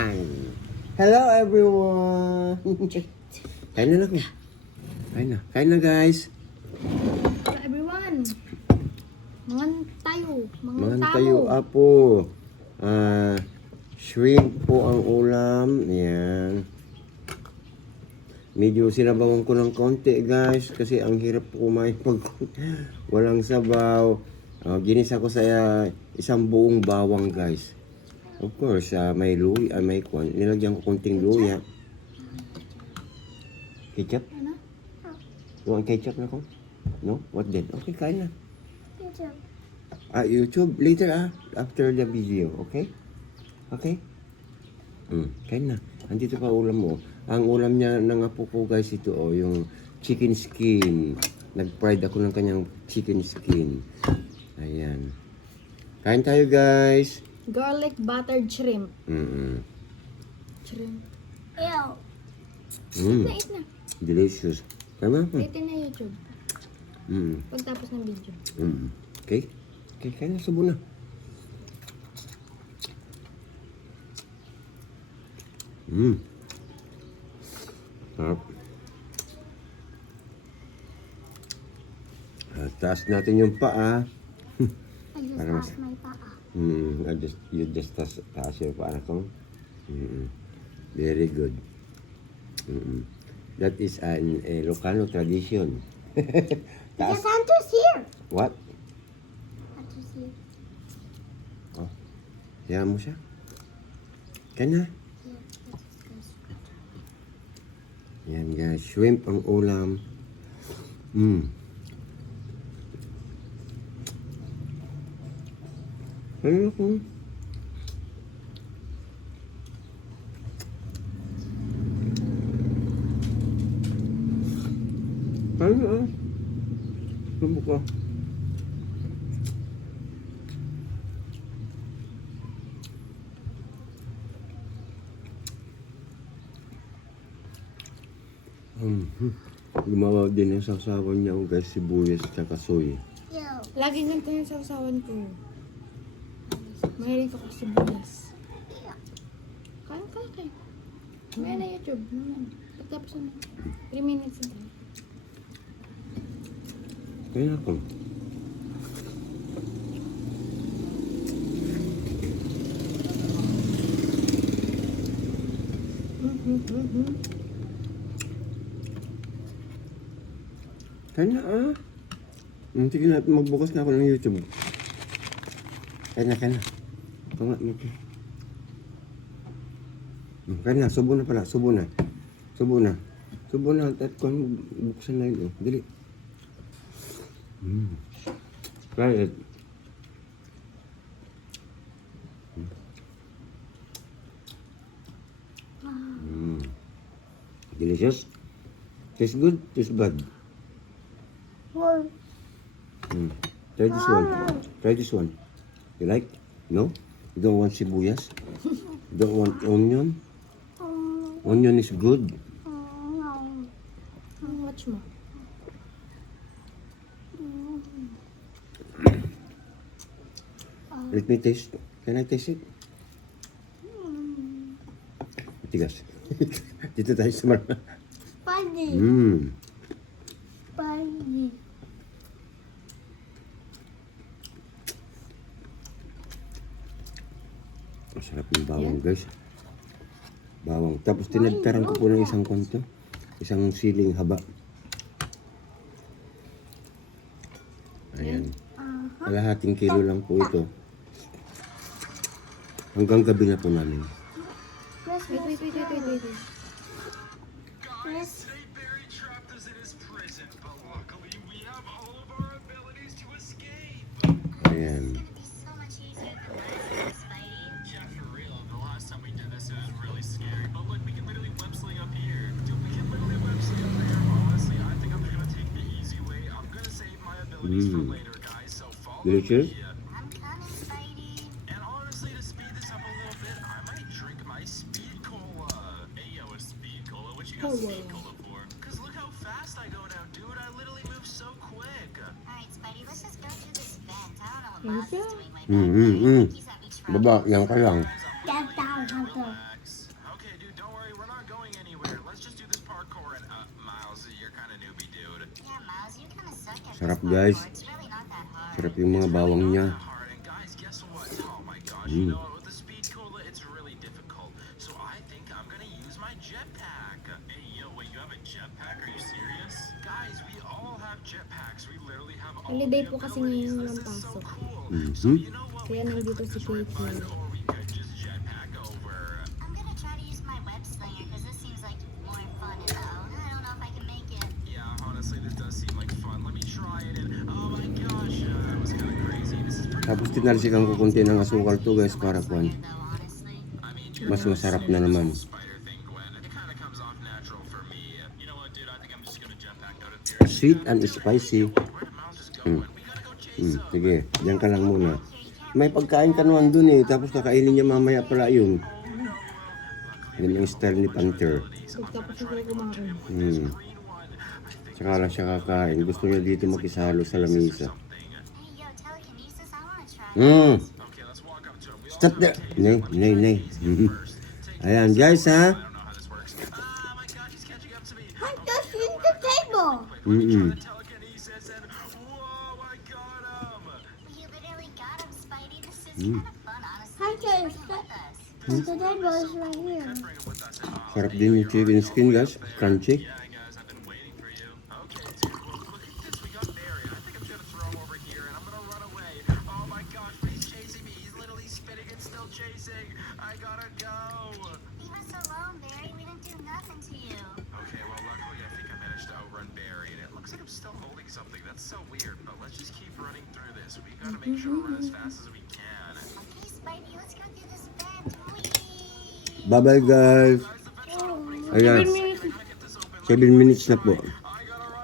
time. Hello everyone. Kain na lang. Kain na guys. Hello everyone. Mangan tayo. Mangan tayo apo. Shrimp po ang ulam. Yan. Medyo sinabawan ko ng konti guys kasi ang hirap po kumain pag walang sabaw. Ginisa ko sa isang buong bawang guys. Of course, may luya, may kwan. Nilagyan ko konting luya. Ketchup? Ano? You want ketchup na ko? No? What then? Okay, kain na. YouTube. YouTube later after the video, okay? Okay? Kain na. Andito pa ulam mo. Ang ulam niya ng apo ko guys ito yung chicken skin. Nag-fried ako ng kanyang chicken skin. Ayan. Kain tayo guys. Garlic buttered shrimp. Shrimp. Ew. Eat na. Delicious. Tama pa. Eat na YouTube. Pagtapos ng video. Okay. Okay, kain na. Subo na. Sarap. Taas natin yung paa. Para mas... my paa. You just taas yung paa na ko. Very good. That is an Ilocano tradition. Because Santa's here. What? Santa's here. Oh. Kaya mo siya? Kanya? Yan guys, shrimp ang ulam. Ano ko? Ano Subo ko. Gumawa din ng sasawan niya guys, sibuyas at soy. Lagi ganito yung sausawan ko. Mahilig ako sa sibuyas. Kain. May na YouTube. Pagtapos na. 3 minutes na tayo. Kaya ako. Kaya sige na, magbukas na ako ng YouTube. Kaya na. Ito nga, kaya na, subo na pala, subo na. At kung buksan na yun, dali. Try it. Delicious. Tastes good, tastes bad. Try this one. You like? No? You don't want sibuyas? You don't want onion? Onion is good. Watch mo. Let me taste. Can I taste it? Tigas. Dito tayo sa marma. Funny. Masarap yung bawang guys. Bawang. Tapos tinagtaran ko po ng isang konto. Isang siling haba. Ayan. Kalahating kilo lang po ito. Hanggang gabi na po namin. Wait. Ayan. Delicious? And honestly, to speed this up a little bit, I might drink my speed cola. Ayo, a speed cola. What you got speed cola for? Because look how fast I go now, dude. I literally move so quick. Alright, Spidey, let's just go through this vent. I don't know what boss is doing my back. Baba, yan ka lang. Get down, Hunter. Relax. we're not going anywhere. Let's just do this parkour and Miles, you're kind of newbie, dude. Yeah, Miles, you kind of suck at Sarap, this guys. parkour. It's really not that hard. Sarap yung mga bawang niya. Not that hard. And guys, guess what? Oh my gosh, you know what? With the speed cola, it's really difficult. So I think I'm gonna use my jetpack. Hey, yo, wait, you have a jetpack? Are you serious? Guys, we all have jetpacks. We literally have all Holiday the po kasi abilities. ngayon This walang is so pasok. cool. So you know what? Kaya nandito si Short Kate bus, ngayon. or we could just jetpack over. I'm gonna try to use my web slinger because this seems like more fun. And I don't know if I can make it. Yeah, honestly, this does seem like fun. Let me try it. And oh my gosh, that was kind of crazy. This is pretty. Tapos tinalsikan ko konti ng asukal to guys para kwan. Though, honestly. I mean, Mas masarap na naman. spider thing, Gwen. It kind of comes off natural for me. You know what, dude? I think I'm just gonna jetpack out of here. Sweet and spicy. Where did Miles just go? Gwen? We gotta go chase him. Sige, diyan ka lang muna. May pagkain ka naman dun eh, tapos kakainin niya mamaya pala yun. Yan yung style ni Panther. Pagkatapos siguro kumain. Tsaka lang siya kakain. Gusto niya dito makisalo sa lamisa. Hey, yo, telekinesis, I wanna try. Okay, let's walk up to him. We all Stop there! Nay, nay, nay. Ayan, guys ha. I don't know how this works. Ah, my God, he's catching up to me. Just in the table! Telekinesis and whoa, I got him. You literally got him, Spidey. This is kind of fun, honestly. Hi, Bring guys. him with us. The table is right here. Bring him with us. Sarap din yung chicken skin guys. Crunchy. Yeah, guys, I've been waiting for you. Okay, dude, well, look at this. We got Barry. I think I'm just gonna throw him over here and I'm gonna run away. Oh my gosh, but he's chasing me. He's literally spinning and still chasing. I gotta go. Leave us alone, Barry. We didn't do nothing to you. Okay, well, luckily I think I managed to outrun Barry, and it looks like I'm still holding something. That's so weird, but let's just keep running through this. We gotta make sure we run as fast as we can. Okay, Spidey, let's go through this vent. Whee! Bye bye guys. Guys, the vent's not opening, so Ayan. I gotta get this open. 7 minutes na po.